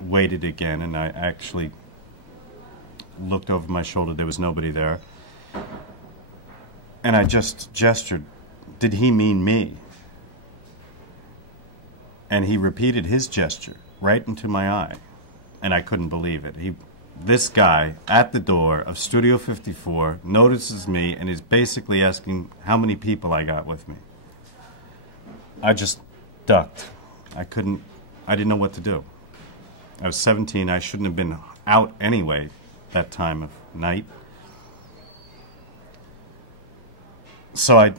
waited again, and I actually looked over my shoulder. There was nobody there. And I just gestured, did he mean me? And he repeated his gesture right into my eye. And I couldn't believe it. This guy at the door of Studio 54 notices me and is basically asking how many people I got with me. I just ducked. I didn't know what to do. I was 17. I shouldn't have been out anyway that time of night. So I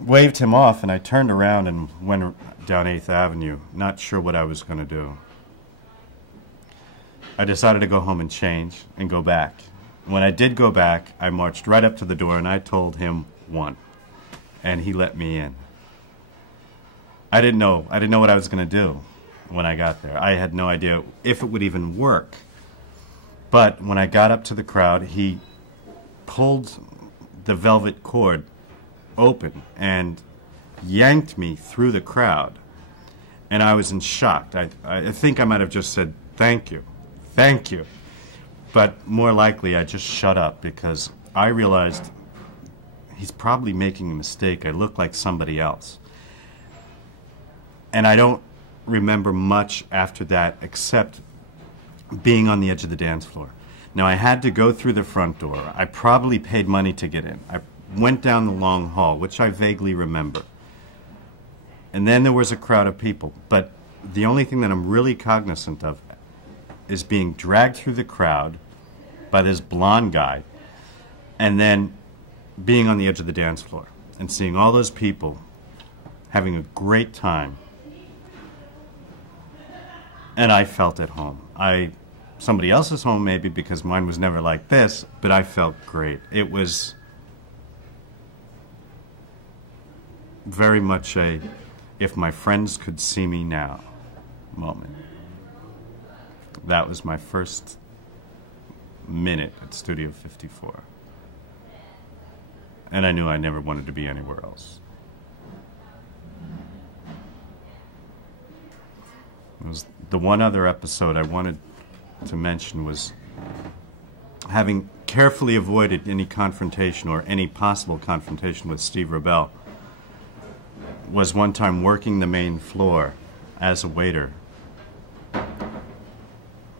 waved him off and I turned around and went down 8th Avenue, not sure what I was going to do. I decided to go home and change and go back. When I did go back, I marched right up to the door and I told him 1. And he let me in. I didn't know what I was going to do when I got there. I had no idea if it would even work. But when I got up to the crowd, he pulled the velvet cord open and yanked me through the crowd. And I was in shock. I think I might have just said, thank you. Thank you. But more likely, I just shut up because I realized he's probably making a mistake. I look like somebody else. And I don't remember much after that except being on the edge of the dance floor. Now, I had to go through the front door. I probably paid money to get in. I went down the long hall, which I vaguely remember. And then there was a crowd of people. But the only thing that I'm really cognizant of is being dragged through the crowd by this blonde guy and then being on the edge of the dance floor and seeing all those people having a great time. And I felt at home. Somebody else's home maybe because mine was never like this, but I felt great. It was very much a if my friends could see me now moment. That was my first minute at Studio 54. And I knew I never wanted to be anywhere else. It was the one other episode I wanted to mention was having carefully avoided any confrontation or any possible confrontation with Steve Rebell was one time working the main floor as a waiter.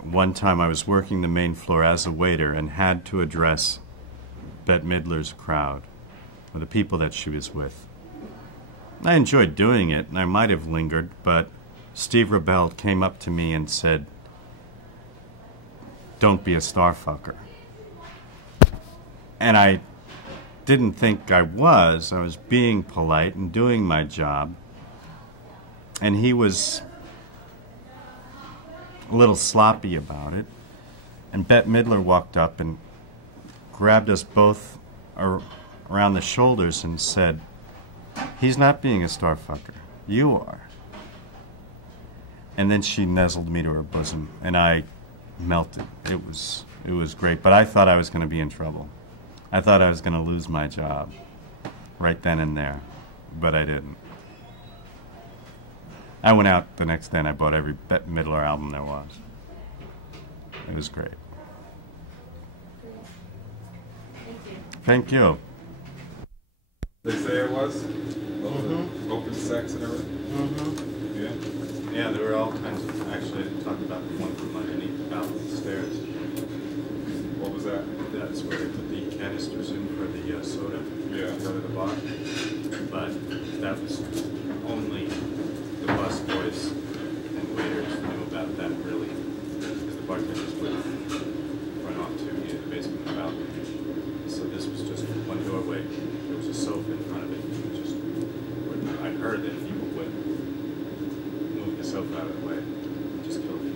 One time I was working the main floor as a waiter and had to address Bette Midler's crowd, or the people that she was with. I enjoyed doing it, and I might have lingered, but Steve Rebell came up to me and said, "Don't be a starfucker." And I didn't think I was. I was being polite and doing my job. And he was a little sloppy about it. And Bette Midler walked up and grabbed us both around the shoulders and said, "He's not being a starfucker. You are." And then she nuzzled me to her bosom, and I melted. It was great, but I thought I was going to be in trouble. I thought I was going to lose my job right then and there, but I didn't. I went out the next day and I bought every Bette Midler album there was. It was great. Thank you. They say it was? Open sex and everything? Yeah. Yeah, there were all kinds of, actually I didn't talk about the one from underneath out the stairs. What was that? That's where they put the canisters in for the soda. Yeah. To go to the bar. But that was only the bus boys and waiters knew about that really. Because the bartenders would run off to the basement of the balcony. So this was just one doorway. There was a sofa in front of it. I heard that people would move the sofa out of the way. Just kill a few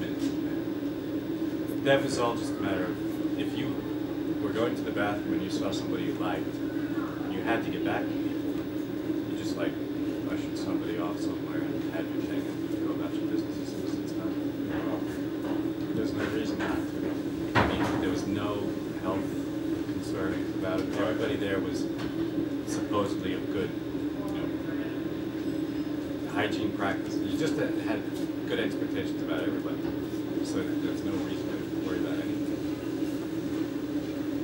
minutes. That was all just a matter of if you were going to the bathroom and you saw somebody you liked, you had to get back to people. You just like ushered somebody off somewhere and had your thing and go about your business as soon as it's done. There's no reason not to. I mean, there was no health concerns about it. Everybody there was supposedly of good, hygiene practices. You just had good expectations about everybody. So there's no reason to worry about anything.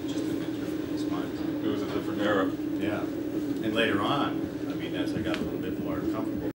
Just an interim in his mind. It was a different era. Yeah. And later on, I mean, as I got a little bit more comfortable